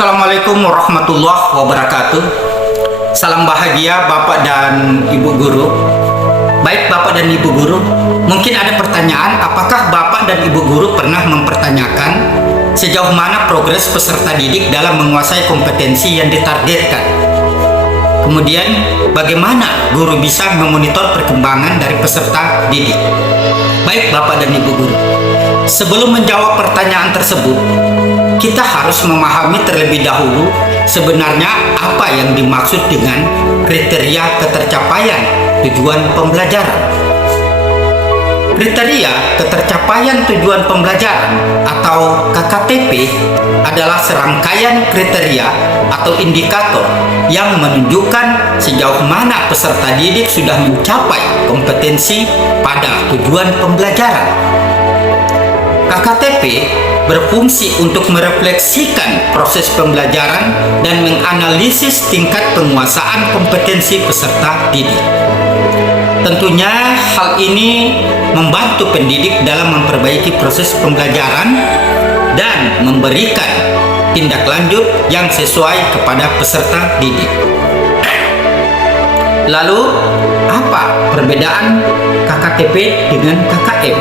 Assalamualaikum warahmatullahi wabarakatuh. Salam bahagia Bapak dan Ibu Guru. Baik Bapak dan Ibu Guru, mungkin ada pertanyaan, apakah Bapak dan Ibu Guru pernah mempertanyakan sejauh mana progres peserta didik dalam menguasai kompetensi yang ditargetkan? Kemudian, bagaimana guru bisa memonitor perkembangan dari peserta didik? Baik Bapak dan Ibu Guru, sebelum menjawab pertanyaan tersebut, kita harus memahami terlebih dahulu sebenarnya apa yang dimaksud dengan kriteria ketercapaian tujuan pembelajaran. Kriteria ketercapaian tujuan pembelajaran atau KKTP adalah serangkaian kriteria atau indikator yang menunjukkan sejauh mana peserta didik sudah mencapai kompetensi pada tujuan pembelajaran. KKTP berfungsi untuk merefleksikan proses pembelajaran dan menganalisis tingkat penguasaan kompetensi peserta didik. Tentunya hal ini membantu pendidik dalam memperbaiki proses pembelajaran dan memberikan tindak lanjut yang sesuai kepada peserta didik. Lalu, apa perbedaan KKTP dengan KKM?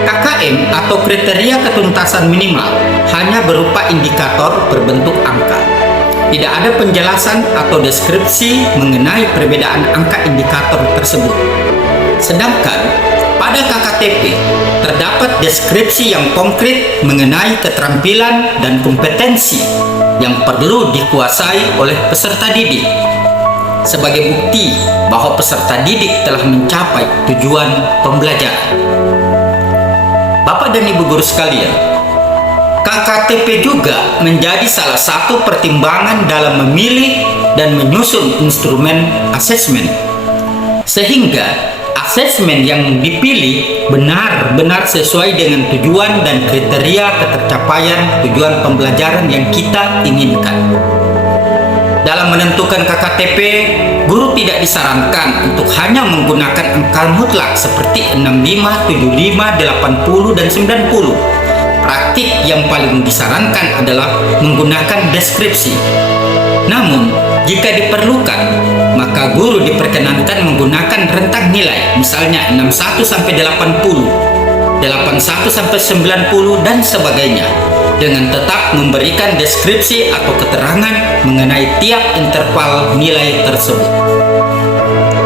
KKM atau kriteria ketuntasan minimal hanya berupa indikator berbentuk angka. Tidak ada penjelasan atau deskripsi mengenai perbedaan angka indikator tersebut. Sedangkan pada KKTP terdapat deskripsi yang konkret mengenai keterampilan dan kompetensi yang perlu dikuasai oleh peserta didik sebagai bukti bahwa peserta didik telah mencapai tujuan pembelajaran. Bapak dan Ibu Guru sekalian, KKTP juga menjadi salah satu pertimbangan dalam memilih dan menyusun instrumen asesmen, sehingga asesmen yang dipilih benar-benar sesuai dengan tujuan dan kriteria ketercapaian tujuan pembelajaran yang kita inginkan. Dalam menentukan KKTP, guru tidak disarankan untuk hanya menggunakan angka mutlak seperti 65, 75, 80, dan 90. Praktik yang paling disarankan adalah menggunakan deskripsi. Namun, jika diperlukan, maka guru diperkenankan menggunakan rentang nilai, misalnya 61 sampai 80, 81 sampai 90, dan sebagainya, dengan tetap memberikan deskripsi atau keterangan mengenai tiap interval nilai tersebut.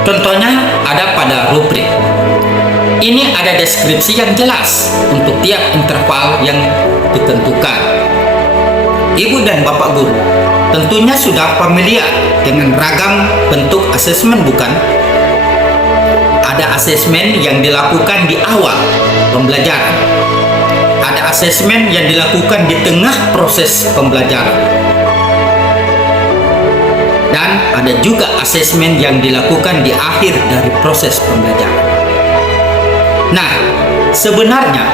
Contohnya ada pada rubrik. Ini ada deskripsi yang jelas untuk tiap interval yang ditentukan. Ibu dan Bapak Guru tentunya sudah familiar dengan ragam bentuk asesmen, bukan? Ada asesmen yang dilakukan di awal pembelajaran. Ada asesmen yang dilakukan di tengah proses pembelajaran. Dan ada juga asesmen yang dilakukan di akhir dari proses pembelajaran. Nah, sebenarnya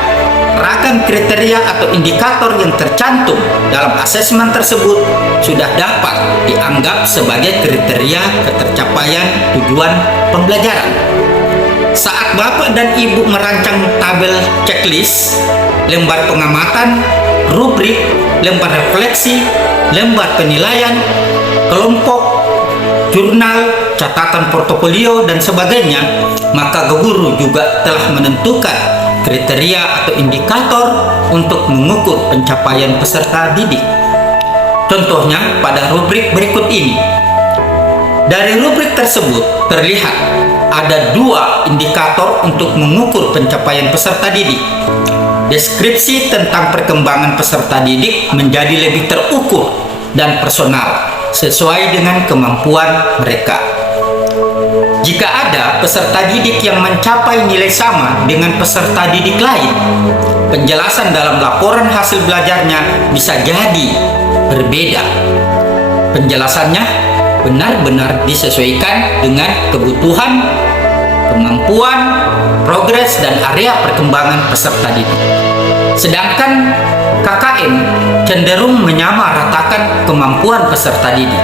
ragam kriteria atau indikator yang tercantum dalam asesmen tersebut sudah dapat dianggap sebagai kriteria ketercapaian tujuan pembelajaran. Saat Bapak dan Ibu merancang tabel checklist, lembar pengamatan, rubrik, lembar refleksi, lembar penilaian, kelompok, jurnal, catatan portofolio, dan sebagainya, maka guru juga telah menentukan kriteria atau indikator untuk mengukur pencapaian peserta didik. Contohnya pada rubrik berikut ini. Dari rubrik tersebut terlihat ada dua indikator untuk mengukur pencapaian peserta didik. Deskripsi tentang perkembangan peserta didik menjadi lebih terukur dan personal sesuai dengan kemampuan mereka. Jika ada peserta didik yang mencapai nilai sama dengan peserta didik lain, penjelasan dalam laporan hasil belajarnya bisa jadi berbeda. Penjelasannya benar-benar disesuaikan dengan kebutuhan, kemampuan, progres, dan area perkembangan peserta didik. Sedangkan KKM cenderung menyamaratakan kemampuan peserta didik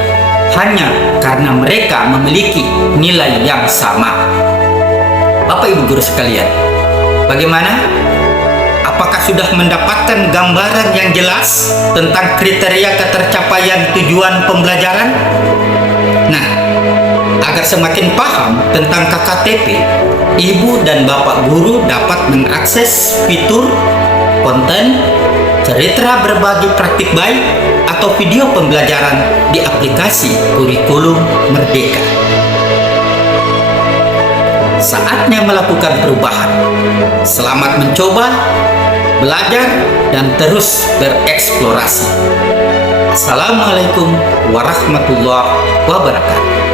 hanya karena mereka memiliki nilai yang sama. Bapak Ibu Guru sekalian, bagaimana? Apakah sudah mendapatkan gambaran yang jelas tentang kriteria ketercapaian tujuan pembelajaran? Nah, agar semakin paham tentang KKTP, ibu dan bapak guru dapat mengakses fitur, konten, cerita berbagi praktik baik, atau video pembelajaran di aplikasi Kurikulum Merdeka. Saatnya melakukan perubahan. Selamat mencoba, belajar, dan terus bereksplorasi. Assalamualaikum warahmatullahi wabarakatuh.